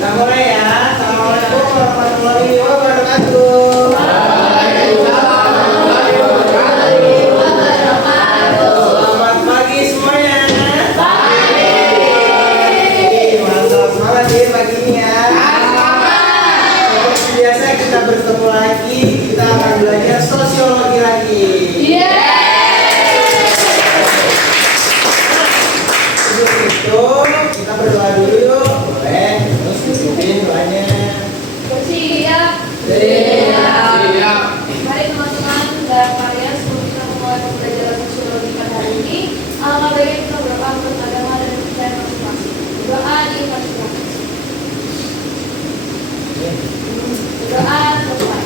Kita mulai ya. Assalamualaikum warahmatullahi wabarakatuh. Selamat pagi semuanya. Mantap semangat ya paginya. Seperti biasa kita bertemu lagi. Kita akan belajar sosiologi lagi. Sebelum itu kita berdoa dulu yuk. Boleh. Terus tunjukin doanya. Siap. Mari teman-teman dan kalian sebelum kita mulai pembelajaran sosiologi pada hari ini, alangkah baiknya kita berdoa untuk agama dan kepercayaan masing-masing. Doa di masing-masing. Doa selesai.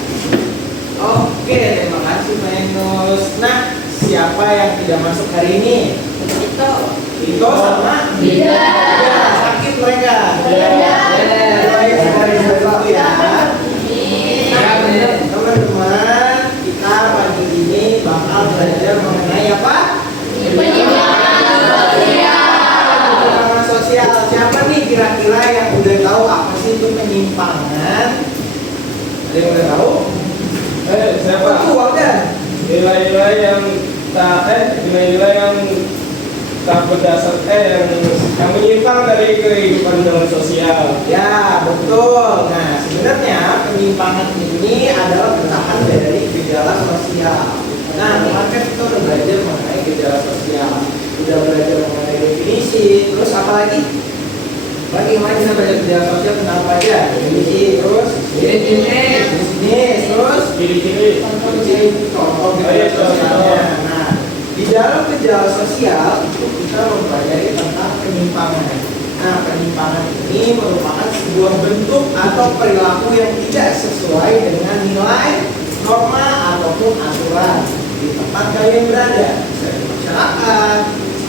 Oke, terima kasih Pak Enus. Nah, siapa yang tidak masuk hari ini? Itu sama? Tidak. Sakit mereka? Tidak. Baik, sekali dulu ya. Nah, teman-teman, kita pagi ini bakal belajar mengenai apa? Penyimpangan sosial. Siapa nih kira-kira yang udah tahu apa sih itu penyimpangan? Ada yang udah tahu? Siapa? Ada. Nilai-nilai yang tak berdasar yang menyimpang dari kehidupan dalam sosial. Ya, betul. Nah, sebenarnya penyimpangan ini adalah bentangan dari gejala sosial. Nah, kemarin kan kita udah belajar mengenai gejala sosial, udah belajar mengenai definisi, terus apa lagi? Kemarin kita belajar gejala sosial tentang apa aja? Definisi, terus jenis, terus Ciri-ciri. contoh gejala sosialnya. Nah, di dalam gejala sosial itu kita mempelajari tentang penyimpangan. Nah, penyimpangan ini merupakan sebuah bentuk atau perilaku yang tidak sesuai dengan nilai, norma ataupun aturan di tempat kalian berada, bisa di masyarakat,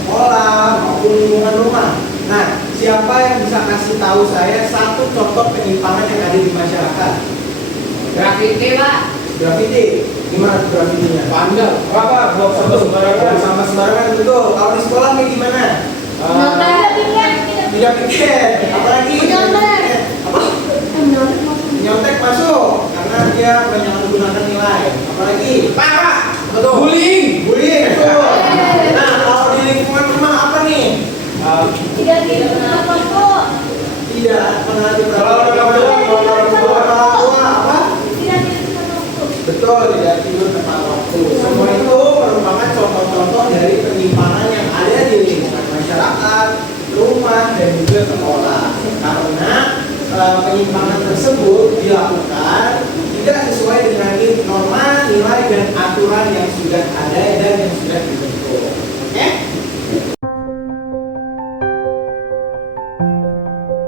sekolah maupun lingkungan rumah. Nah, siapa yang bisa kasih tahu saya satu contoh penyimpangan yang ada di masyarakat? Grafiti, Pak. Grafiti. Gimana tuh grafitinya? Pandang. Apa? Buang sampah sembarangan. Sama sembarangan, betul. Kalau di sekolah kayak gimana? Tidak piket. Apalagi? Apa? Nyontek masuk karena dia menyalahgunakan nilai. Apalagi? Pak. Betul. Bullying. Bullying, betul. Nah, kalau di lingkungan rumah apa nih? Tidak dikenal kelompok. Tidak mengalami Kalau orang tua, apa? Tidak dikenal kelompok. Betul, tidak tidur tepat waktu. Semua itu merupakan contoh-contoh dari penyimpangan yang ada di lingkungan masyarakat, rumah, dan juga sekolah. Karena penyimpangan tersebut dilakukan tidak sesuai dengan norma, nilai, dan aturan yang sudah ada dan yang sudah dibentuk. Oke?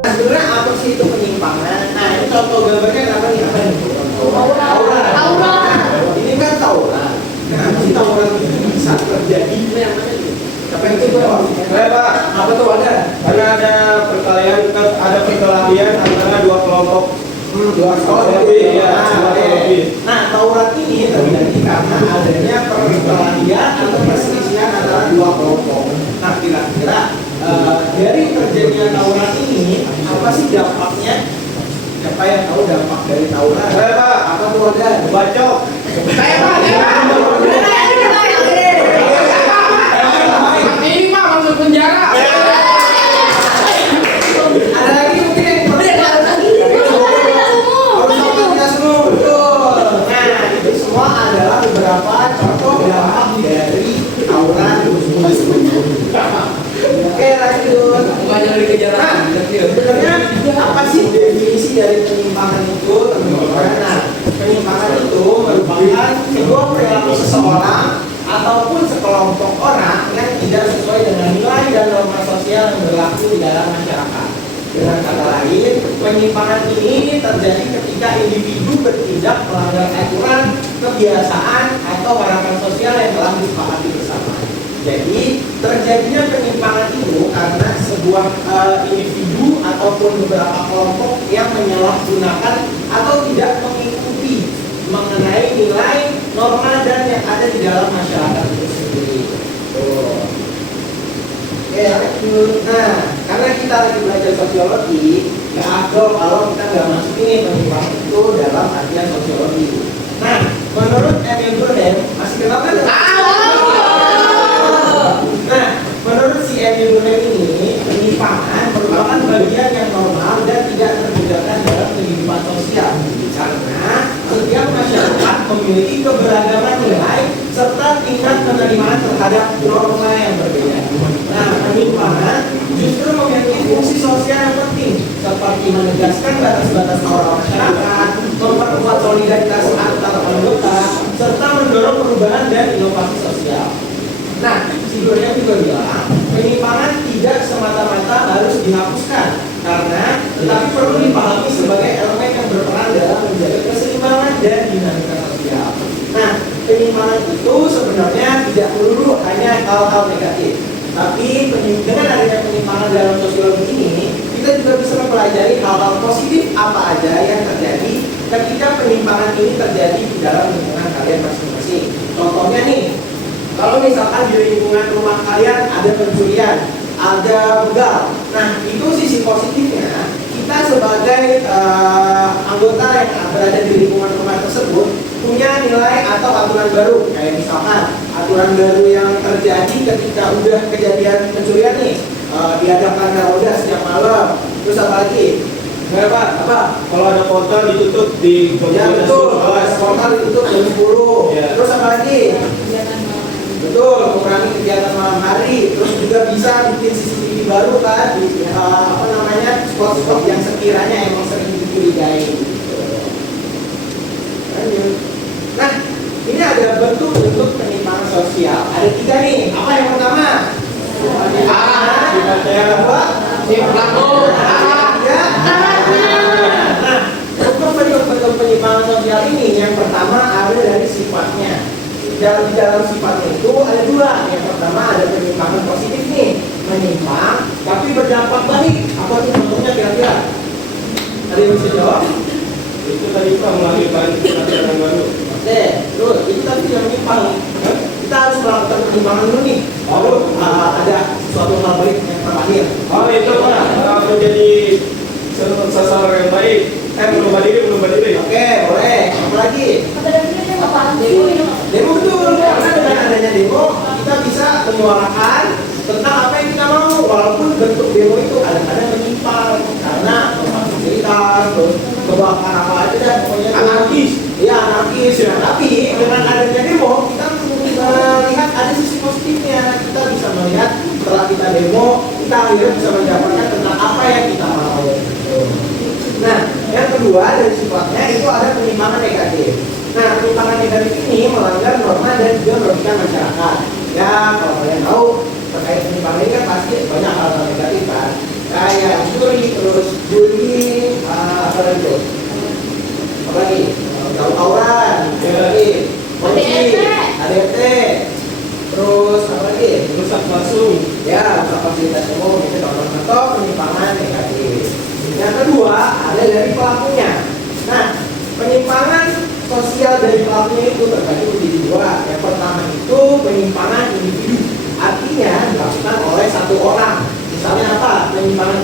Nah, sebenarnya apa sih itu penyimpangan? Nah, ini contoh gambarnya apa nih? Apa nih? Aura. Ini kan tauran. Nah, si tauran itu bisa terjadi yang mana nih? Siapa yang itu Pak? Pak. Apa tuh ada? Karena ada perkelahian antara dua kelompok. Dua sekolah lebih, ya, Nah, oke. oke. Nah, tauran ini terjadi karena adanya perkelahian atau perselisihan antara dua kelompok. Nah, kira-kira dari terjadinya tauran ini apa sih dampaknya? Siapa yang tahu dampak dari tauran? Pak. Apa tuh ada? Bacok. Ini Pak masuk penjara. Ada lagi mungkin yang betul. Nah, itu semua adalah beberapa contoh dampak dari tawuran. Oke, lanjut. Nah, sebenarnya apa sih definisi dari penyimpangan itu, teman-teman? Nah, penyimpangan itu merupakan sebuah perilaku seseorang ataupun sekelompok orang yang tidak sesuai dengan nilai dan norma sosial yang berlaku di dalam masyarakat. Dengan kata lain, penyimpangan ini terjadi ketika individu bertindak melanggar aturan, kebiasaan, atau harapan sosial yang telah disepakati bersama. Jadi, terjadinya penyimpangan itu karena sebuah individu ataupun beberapa kelompok yang menyalahgunakan atau tidak mengikuti mengenai nilai, norma, dan yang ada di dalam masyarakat itu sendiri. Oke, lanjut. Nah, karena kita lagi belajar sosiologi, ya kalau kita nggak masuk ini penyimpangan itu dalam artian sosiologi. Nah, menurut Emil Durkheim, masih kenal kan? Nah, menurut si Emil Durkheim ini, penyimpangan merupakan bagian yang normal dan tidak terbedakan dalam kehidupan sosial. Karena setiap masyarakat memiliki keberagaman nilai serta tingkat penerimaan terhadap norma yang berbeda. Nah, penyimpangan justru memiliki fungsi sosial yang penting, seperti menegaskan batas-batas moral masyarakat, memperkuat solidaritas antar anggota, serta mendorong perubahan dan inovasi sosial. Nah, si Durkheim juga bilang, penyimpangan tidak semata-mata harus dihapuskan, karena tetapi perlu dipahami sebagai elemen yang berperan dalam menjaga keseimbangan dan dinamika sosial. Nah, penyimpangan itu sebenarnya tidak melulu hanya hal-hal negatif, tapi dengan adanya penyimpangan dalam sosiologi ini, kita juga bisa mempelajari hal-hal positif apa aja yang terjadi ketika penyimpangan ini terjadi di dalam lingkungan kalian masing-masing. Contohnya nih, kalau misalkan di lingkungan rumah kalian ada pencurian, ada begal, nah itu sisi positifnya kita sebagai anggota yang berada di lingkungan rumah tersebut punya nilai atau aturan baru. Kayak misalkan aturan baru yang terjadi ketika udah kejadian pencurian nih, diadakan roda setiap malam. Terus apa lagi? Apa? Kalau ada portal ditutup di Ya betul, kalau ada portal ditutup jam 10. Ya. Terus apa lagi? Betul, mengurangi kegiatan malam hari. Terus juga bisa bikin CCTV baru kan, di spot-spot yang sekiranya emang sering dicurigai. Nah, ini ada bentuk-bentuk penyimpangan sosial. Ada 3 nih. Apa yang pertama? Yang kedua? Nah, untuk bentuk-bentuk penyimpangan sosial ini, yang pertama ada dari sifatnya. Di dalam sifatnya itu ada 2. Yang pertama ada penyimpangan positif nih, menyimpang tapi berdampak baik. Apa tuh contohnya kira-kira? Ada yang bisa jawab? Itu tadi Pak melahirkan aturan baru. Oke, terus itu tadi yang menyimpang. Kita harus melakukan penyimpangan dulu nih. Lalu ada suatu hal baik yang terlahir. Oh itu Pak, menjadi seseorang yang baik. Belum berdiri. Oke, boleh. Apa lagi? Demo betul. Karena dengan adanya demo kita bisa menyuarakan tentang apa yang kita mau. Walaupun bentuk demo itu kadang-kadang menyimpang karena fasilitas, terus kebakaran apa aja dan pokoknya Anarkis. Iya anarkis. Ya. Tapi dengan adanya demo kita melihat ada sisi positifnya. Kita bisa melihat setelah kita demo kita akhirnya bisa mendapatkan tentang apa yang kita mau. Nah, yang kedua dari sifatnya itu ada penyimpangan negatif. Nah, penyimpangan negatif ini melanggar norma dan juga merugikan masyarakat. Ya, kalau kalian tahu terkait penyimpangan ini kan pasti banyak hal-hal negatif kan. Kayak curi, terus bullying, apa lagi? Apa lagi? Tawuran, korupsi, ADRT, terus apa lagi? Rusak pasung. Ya, rusak fasilitas umum itu contoh penyimpangan negatif. Yang kedua ada dari pelakunya. Nah, penyimpangan sosial dari pelakunya itu terbagi menjadi 2. Yang pertama itu penyimpangan individu, artinya dilakukan oleh satu orang. Misalnya apa? Penyimpangan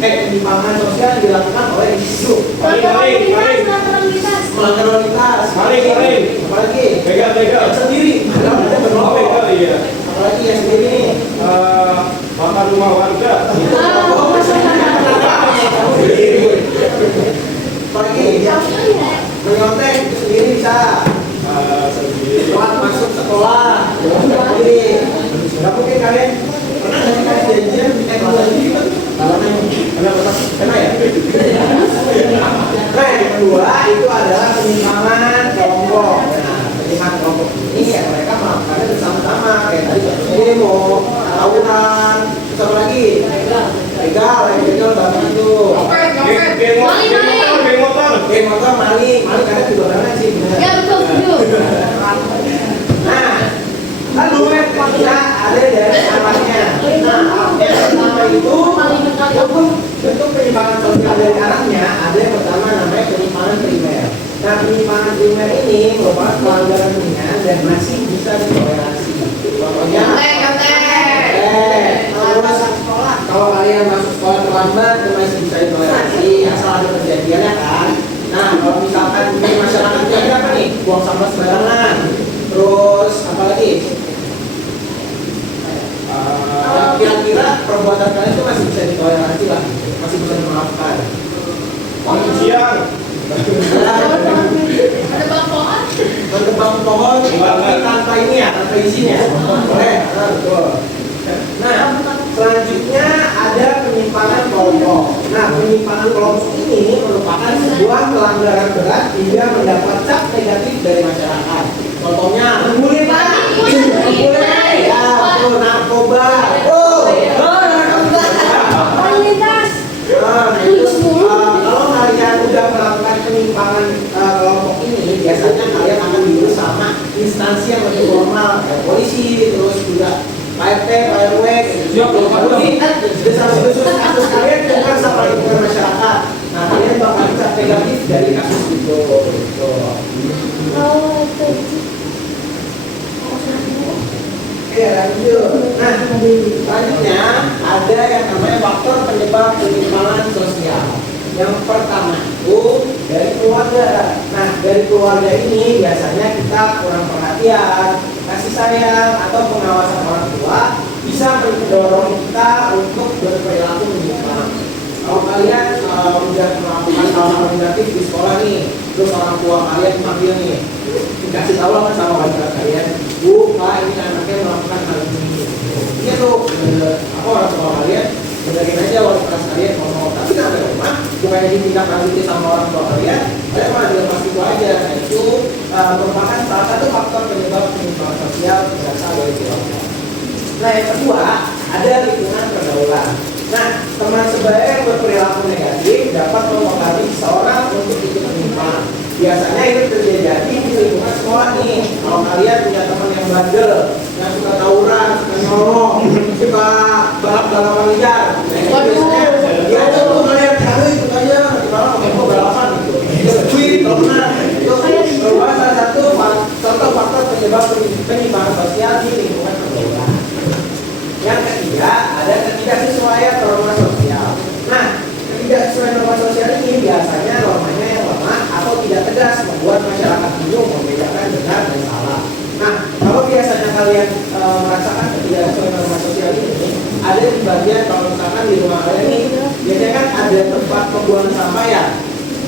penyimpangan sosial yang dilakukan oleh individu. Melanggar lalu lintas. Maling. Apalagi? Begal. Yang sendiri. Ada berkelompok. Begal iya. Apalagi yang sendiri nih? Bakar rumah warga. Apalagi? Menyontek itu sendiri bisa. Sendiri. Telat masuk sekolah, sendiri. Nggak mungkin kalian pernah nggak sih kalian janjian kelas ini kan? Kena ya? Nah, yang kedua itu adalah penyimpangan kelompok. Nah, penyimpangan kelompok ini ya mereka melakukannya bersama-sama. Kayak tadi contohnya demo, tawuran, terus apa lagi? Begal banget tuh. Geng motor maling kadang juga banget sih. Ya betul setuju. Nah, lalu kita ada dari arahnya. Nah, yang pertama itu walaupun bentuk penyimpangan sosial dari arahnya ada yang pertama namanya penyimpangan primer. Nah, penyimpangan primer ini merupakan pelanggaran ringan dan masih bisa ditoleransi. Contohnya, kalau kalian masuk sekolah terlambat itu masih bisa ditoleransi. kejadiannya kan. Nah, kalau misalkan di masyarakat ini apa nih? Buang sampah sembarangan. Terus apa lagi? Kira-kira perbuatan kalian itu masih bisa ditoleransi lah, masih bisa dimaafkan. Siang. Ada bangkoan? Menebang pohon tapi tanpa ini ya, tanpa izinnya. Boleh, betul. Nah, selanjutnya ada penyimpangan kelompok. Nah, penyimpangan kelompok ini merupakan sebuah pelanggaran berat hingga mendapat cap negatif dari masyarakat. Contohnya, membuli pak, membuli, ya, betul, narkoba. Oh, narkoba. Kalau kalian udah melakukan penyimpangan kelompok ini, biasanya kalian akan diurus sama instansi yang lebih formal, kayak polisi, terus juga Pak RT, Pak RW, desa-desa kasus kalian bukan sama lingkungan masyarakat. Nah, kalian bakal bisa negatif dari kasus itu. Oke, lanjut. Nah, selanjutnya ada yang namanya faktor penyebab penyimpangan sosial. Yang pertama itu dari keluarga. Nah, dari keluarga ini biasanya kita kurang perhatian, kasih sayang atau pengawasan orang tua bisa mendorong kita untuk berperilaku menyimpang. Kalau kalian udah melakukan hal-hal negatif di sekolah nih, terus orang tua kalian panggil nih, dikasih tahu kan sama wali kelas kalian, Bu, Pak, ini anaknya melakukan hal ini. Iya tuh, apa orang tua kalian dengerin aja wali kelas kalian ngomong, tapi kan ada rumah, bukannya ditindak lanjuti sama orang tua kalian malah dia pasti itu aja. Nah, itu merupakan salah satu faktor penyebab penyimpangan sosial berasal dari keluarga. Nah, yang kedua ada lingkungan pergaulan. Nah, teman sebaya yang berperilaku negatif dapat mempengaruhi seseorang untuk ikut menyimpang. Biasanya itu terjadi di lingkungan sekolah nih. Kalau kalian punya teman yang bandel, yang suka tawuran, suka nyolong, suka balap-balapan liar, nah itu biasanya dia tuh melihat aduh ikut aja, malah mau balapan gitu. Tweet, itu merupakan salah satu contoh faktor penyebab penyimpangan sosial di lingkungan pergaulan. Yang ketiga ada ketidaksesuaian norma sosial. Nah, ketidaksesuaian norma sosial ini biasanya normanya yang lemah atau tidak tegas, membuat masyarakat bingung membedakan benar dan salah. Nah, kalau biasanya kalian merasakan ketidaksesuaian norma sosial ini, ada di bagian kalau misalkan di rumah kalian nih, biasanya kan ada tempat pembuangan sampah ya.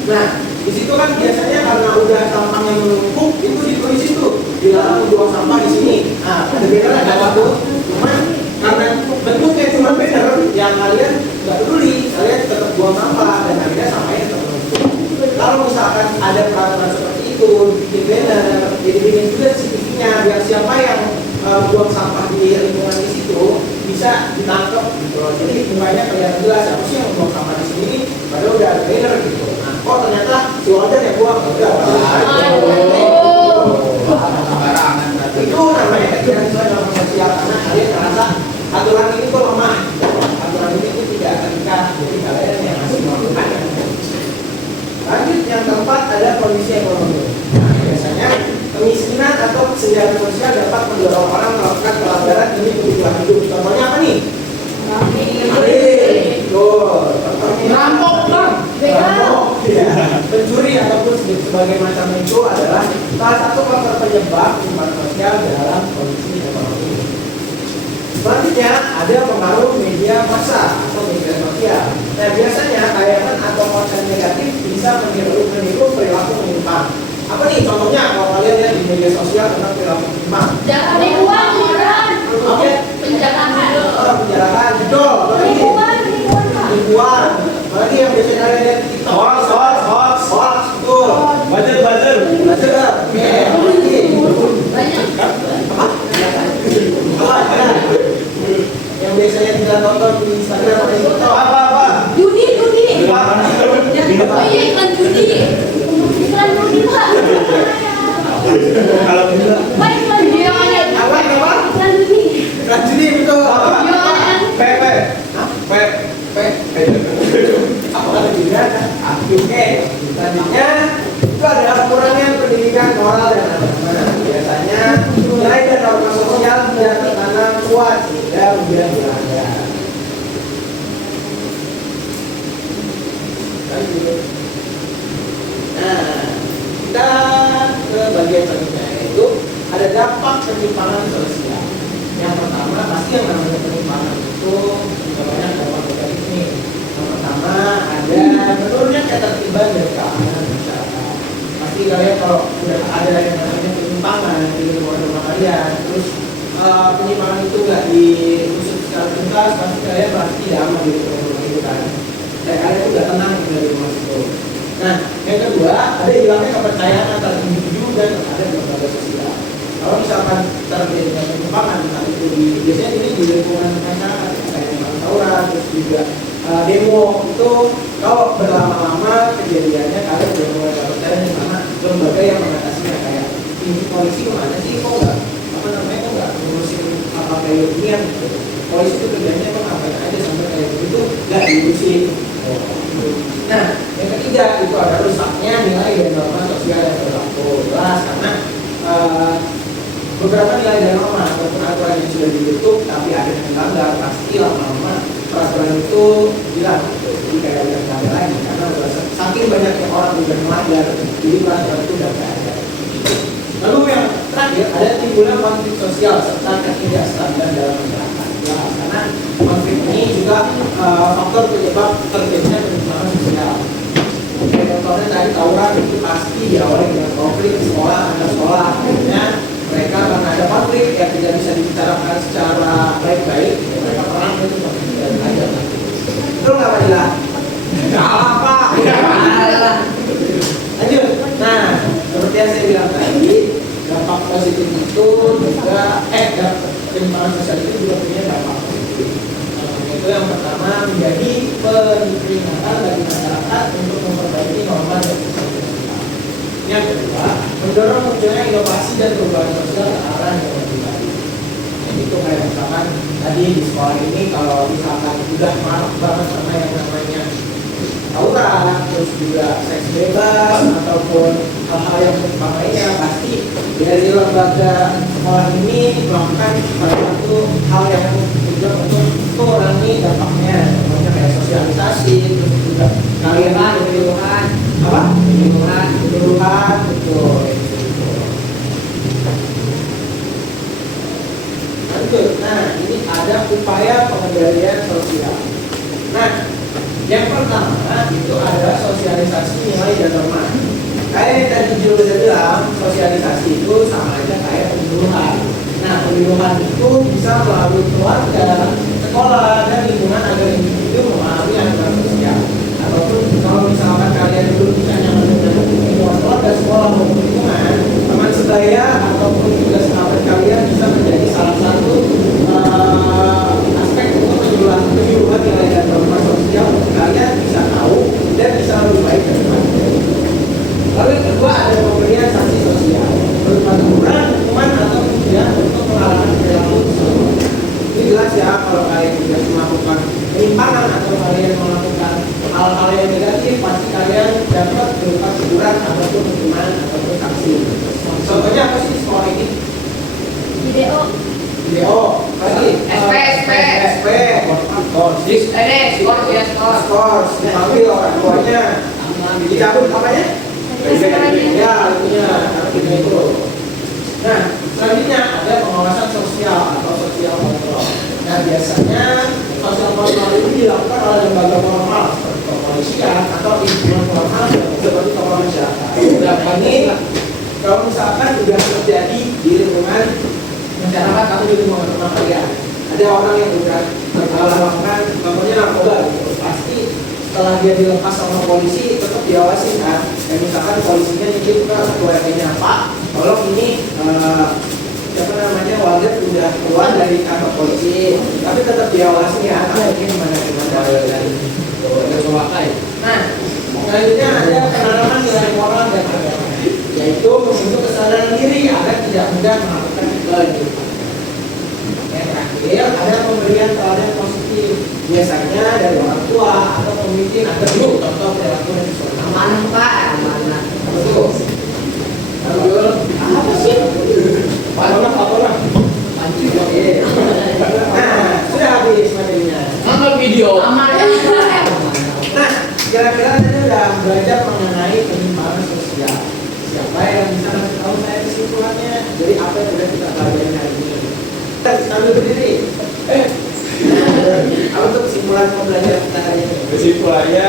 Nah, di situ kan biasanya karena udah sampahnya menumpuk, itu ditulis itu dilarang membuang sampah di sini. Nah, ada bedanya ada waktu, cuman karena bentuknya cuma banner yang kalian nggak peduli, kalian tetap buang sampah dan akhirnya sampahnya tetap menumpuk. Kalau misalkan ada peraturan seperti itu, bikin banner, jadi bikin juga CCTV-nya biar siapa yang buang sampah di lingkungan di situ bisa ditangkap gitu. Jadi mukanya kelihatan jelas siapa sih yang buang sampah di sini, padahal udah ada banner gitu. Nah, kok ternyata si wadah yang buang udah itu namanya ketidaksesuaian norma sosial karena kalian merasa aturan ini kok lemah, aturan ini tuh tidak terikat, jadi kalian yang masih melakukan. Lanjut yang keempat ada kondisi ekonomi. Nah, biasanya kemiskinan atau kesenjangan sosial dapat mendorong orang melakukan pelanggaran demi kebutuhan hidup. Contohnya apa nih? Rampok, pencuri ataupun sebagai macam itu adalah salah satu faktor penyebab penyimpangan sosial dalam kondisi ekonomi. Selanjutnya ada pengaruh media massa atau media sosial. Nah, biasanya tayangan atau konten negatif bisa meniru perilaku menyimpang. Apa nih contohnya kalau kalian lihat di media sosial tentang perilaku menyimpang? Jangan dibuang, Oke. penjarahan. Penjarahan, betul. Ribuan. Berarti yang biasanya kalian lihat di TikTok. Hoax, betul. Buzzer. Oke. Banyak. Yang biasanya kita tonton di Instagram atau TikTok. Apa? Judi. Oh iya, iklan judi. Iklan judi, Pak. Kalau Pak, iklan judi. Apa? Iklan judi. Rajini betul. Apa juga? Oke. Selanjutnya itu adalah kurangnya pendidikan moral dan agama. Biasanya nilai dan norma sosial tidak tertanam kuat sehingga mudah dilanggar. bagian selanjutnya, yaitu ada dampak penyimpangan sosial. Yang pertama pasti yang namanya penyimpangan itu banyak dampak negatif nih. Yang pertama ada menurunnya ketertiban dan keamanan masyarakat. Pasti kalian kalau sudah ada yang namanya penyimpangan di rumah kalian, terus penyimpangan itu nggak diusut secara tuntas, pasti kalian pasti tidak aman di rumah itu kan. Dan kalian itu nggak tenang dari rumah itu. Nah, yang kedua ada hilangnya kepercayaan antara individu dan terhadap lembaga sosial. Kalau misalkan terjadi penyimpangan, entah itu biasanya ini di lingkungan masyarakat kayak tawuran, terus juga demo itu kalau berlama-lama kejadiannya kalian sudah mulai nggak percaya sama lembaga yang mengatasinya kayak ini polisi mana sih kok nggak ngurusin apa kayak ginian gitu. Polisi itu kerjanya kok ngapain aja sampai kayak begitu nggak diurusin. Nah, yang ketiga itu ada rusaknya nilai dan norma sosial yang berlaku. Jelas karena beberapa nilai dan norma ataupun aturan yang sudah dibentuk tapi ada yang melanggar, pasti lama-lama peraturan itu hilang. Jadi kayak udah nggak ada lagi karena saking banyaknya orang yang melanggar, jadi peraturan itu udah nggak ada. Lalu yang terakhir ada timbulnya konflik sosial serta ketidakstabilan dalam masyarakat. Ya, karena konflik ini juga faktor penyebab terjadinya penyimpangan sosial. Contohnya tadi tawuran itu pasti diawali dengan konflik sekolah antar sekolah. Akhirnya mereka karena ada konflik yang tidak bisa dibicarakan secara baik-baik, mereka perang itu konflik dan belajar. Itu nggak Fadila? Nggak apa? Lanjut. Nah, seperti yang saya bilang tadi, dampak positif itu juga penyimpangan sosial itu juga punya dampak positif. Itu yang pertama menjadi peringatan bagi masyarakat untuk memperbaiki norma dan sistem sosial. Yang kedua, mendorong munculnya inovasi dan perubahan sosial ke arah yang lebih baik. Itu kayak misalkan tadi di sekolah ini kalau misalkan sudah marah banget sama yang namanya tawuran, terus juga seks bebas ataupun hal-hal yang menyimpang lainnya, pasti dari lembaga sekolah ini melakukan salah satu hal yang juga untuk mengurangi dampaknya, contohnya kayak sosialisasi, terus juga kalian penyuluhan, apa? Penyuluhan, betul. Lanjut, nah ini ada upaya pengendalian sosial. Nah, yang pertama itu adalah sosialisasi nilai dan norma. Kayak yang tadi Jul udah bilang, sosialisasi itu sama aja kayak penyuluhan. Nah, penyuluhan itu bisa melalui keluarga, sekolah, dan lingkungan agar individu memahami aturan sosial. Ataupun kalau misalkan kalian dulu bisa nyaman dengan lingkungan keluarga, sekolah maupun lingkungan, teman sebaya ataupun juga sahabat kalian bisa menjadi salah satu aspek untuk penyuluhan nilai dan norma sosial. Kalian bisa tahu dan bisa lebih baik ke depan. Lalu yang kedua ada pemberian sanksi sosial berupa teguran, hukuman atau pidana untuk mengalahkan perilaku seseorang. Ini jelas ya kalau kalian tidak melakukan penyimpangan atau kalian melakukan hal-hal yang negatif, pasti kalian dapat berupa teguran ataupun hukuman ataupun sanksi. Contohnya apa sih sekolah ini? Video, pasti SP, skors, dipanggil orang tuanya, dicabut apanya? Ya, itunya, kita itu. Nah, selanjutnya ada pengawasan sosial atau sosial kontrol. Nah, biasanya sosial kontrol ini dilakukan oleh lembaga formal seperti kepolisian atau lingkungan formal seperti kepolisian. Nah, ini kalau misalkan sudah terjadi di lingkungan masyarakat, kamu di lingkungan rumah kalian, ada orang yang sudah melakukan contohnya narkoba gitu, pasti setelah dia dilepas sama polisi tetap diawasin kan. Dan misalkan polisinya nitip ke ketua RT-nya, Pak, tolong ini siapa namanya warga sudah keluar dari kantor polisi, tapi tetap diawasi ya, akhirnya gimana dari Nah, selanjutnya ada penanaman nilai moral dan agama, yaitu membentuk kesadaran diri agar tidak mudah melakukan kelanjutan. Yang terakhir ada pemberian teladan positif, biasanya dari orang tua atau pemimpin agar yuk contoh perilaku dan sesuatu. Amanah Pak, amanah. Betul. Lalu apa sih? Apa? Oke. Nah, sudah habis materinya. Nonton video. Amanah. Nah, kira-kira tadi udah belajar mengenai penyimpangan sosial. Siapa yang bisa ngasih tahu saya di dulu berdiri. Apa tuh kesimpulan pembelajaran kita hari ini? Kesimpulannya,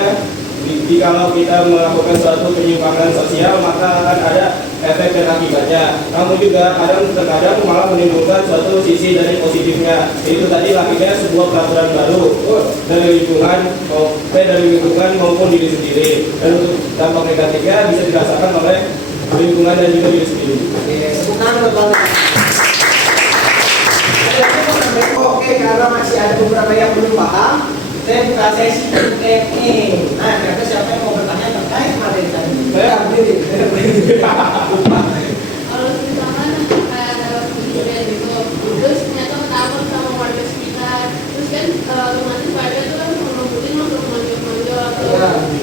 kalau kita melakukan suatu penyimpangan sosial maka akan ada efek dan akibatnya. Namun juga terkadang malah menimbulkan suatu sisi dari positifnya. Itu tadi lahirnya sebuah peraturan baru dari lingkungan maupun diri sendiri. Dan untuk dampak negatifnya bisa dirasakan oleh lingkungan dan juga diri sendiri. Oke, tepuk tangan buat Bapak. Oke, karena masih ada beberapa yang belum paham, saya buka sesi Q&A. Nah, kira-kira siapa yang mau bertanya terkait materi tadi? Saya berdiri. Kalau misalkan kayak ada kejadian gitu, terus ternyata ketahuan sama warga sekitar, terus kan otomatis warga itu kan mengumpulin untuk manggil-manggil atau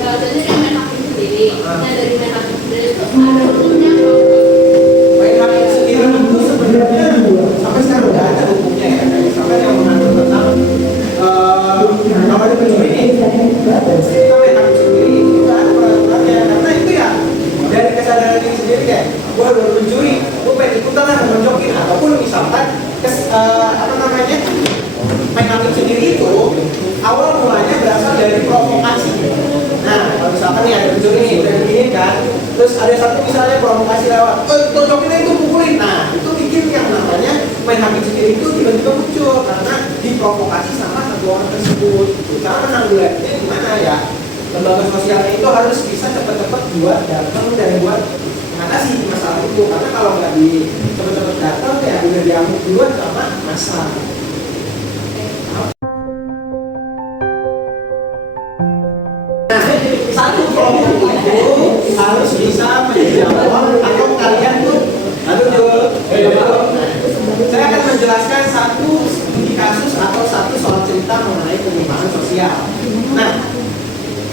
biasanya kan main hakim sendiri. Nah dari main hakim sendiri itu ada hukumnya apa? Main hakim sendiri itu sebenarnya sampai sekarang udah ada hukumnya ya. Sampai yang mengatur tentang kalau ada pencuri ini, kita main hakim sendiri itu ada peraturannya. Karena itu ya dari kesadaran diri sendiri kayak, gua baru mencuri, gua pengen ikutan lah menjokin, ataupun misalkan main hakim sendiri itu awal mulanya berasal dari provokasi. Nah, kalau misalkan nih ada pencuri nih, udah begini kan, terus ada satu misalnya provokasi lewat, tonjokin itu pukulin. Nah, itu bikin yang namanya main hakim sendiri itu tiba-tiba muncul karena diprovokasi sama satu orang tersebut. Cara menanggulannya gimana ya? Lembaga sosialnya itu harus bisa cepat-cepat buat datang dan buat mengatasi masalah itu. Karena kalau nggak cepat-cepat datang ya udah diamuk duluan sama masa. Satu kelompok itu harus bisa menjawab atau kalian tuh saya akan menjelaskan satu studi kasus atau satu soal cerita mengenai penyimpangan sosial. Nah,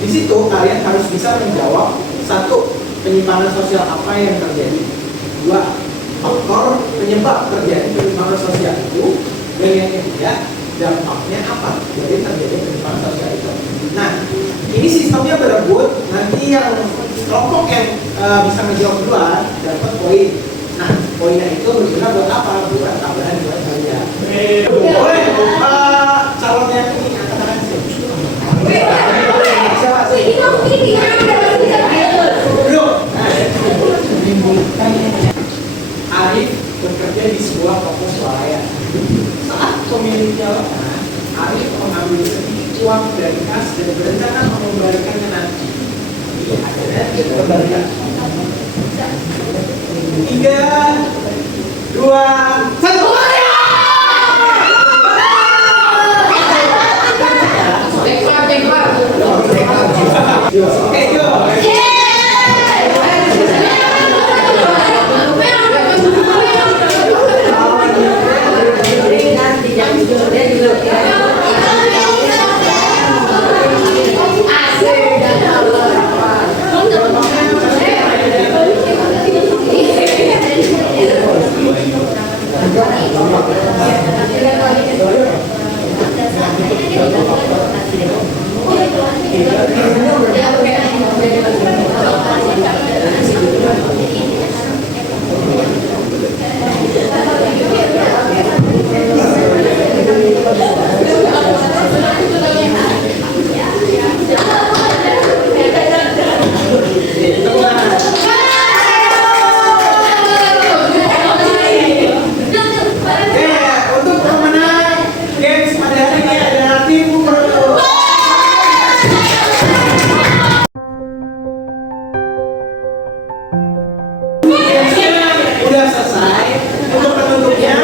di situ kalian harus bisa menjawab satu, penyimpangan sosial apa yang terjadi. Dua, faktor penyebab terjadi penyimpangan sosial itu. Dan yang ketiga, dampaknya apa dari terjadi penyimpangan sosial itu. Nah, ini sistemnya berebut. Nanti yang kelompok yang bisa menjawab duluan dapat poin. Nah, poinnya itu berguna buat apa? Buat tambahan buat kalian. Boleh, calonnya ini angkat tangan sih. Siapa sih? Belum. Arif bekerja di sebuah toko swalayan. Saat pemiliknya lengah, Arif mengambil sedikit uang dari kas dan berencana mengembalikannya nanti. Iya, akhirnya dia kembalikan. 3, 2, 1. Oke, yuk. Udah selesai. Untuk penutupnya,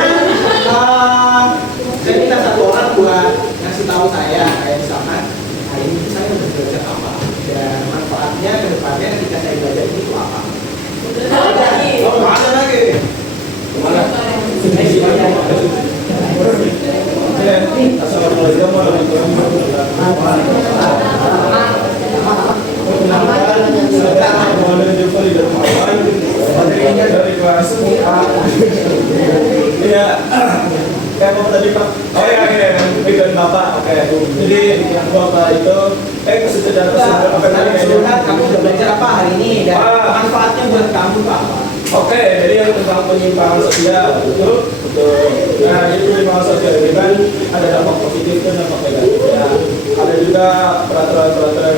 saya minta satu orang buat ngasih tahu saya, kayak misalkan hari ini saya udah belajar apa dan manfaatnya ke depannya ketika saya belajar itu apa. Oh, ada lagi. Kemana? Assalamualaikum warahmatullahi dari kelas A. Iya, kayak apa tadi Pak? Oh ya, bikin Bapak. Oke, jadi Bapak itu kesulitan apa tadi? Kamu udah belajar apa hari ini dan manfaatnya buat kamu Pak? Oke, jadi yang tentang penyimpangan sosial betul. Nah, jadi penyimpangan sosial ini kan ada dampak positif dan dampak negatifnya. Ada juga peraturan-peraturan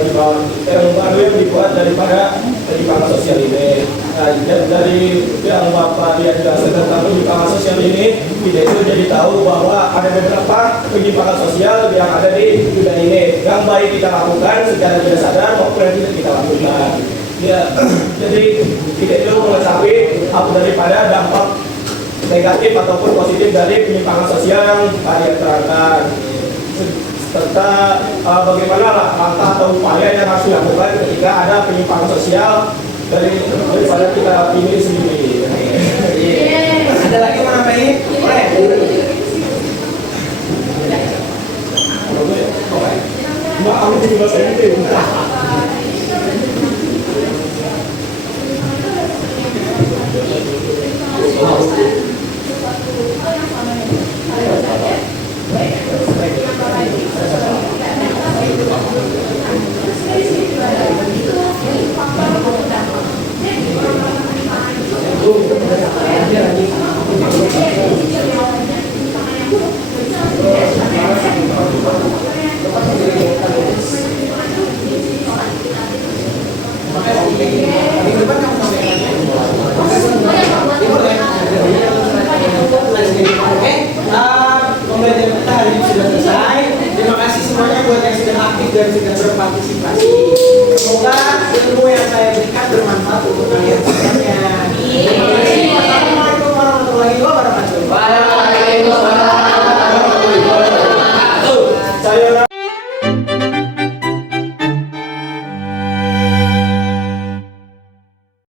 yang baru yang dibuat daripada penyimpangan sosial ini. Nah, dari yang Bapak lihat tentang penyimpangan sosial ini, kita itu jadi tahu bahwa ada beberapa penyimpangan sosial yang ada di dunia ini yang baik kita lakukan secara tidak sadar maupun yang tidak kita lakukan. Ya, jadi kita itu mengetahui apa daripada dampak negatif ataupun positif dari penyimpangan sosial yang tadi terangkan, serta bagaimana langkah atau upaya yang harus dilakukan ketika ada penyimpangan sosial daripada kita ini sendiri. Ada lagi mau nambahin? Boleh. Mbak, aku jadi bahasa Inggris. Pembelajaran kita hari ini sudah selesai. Terima kasih semuanya buat yang sudah aktif dan sudah berpartisipasi. Semoga ilmu yang saya berikan bermanfaat untuk kalian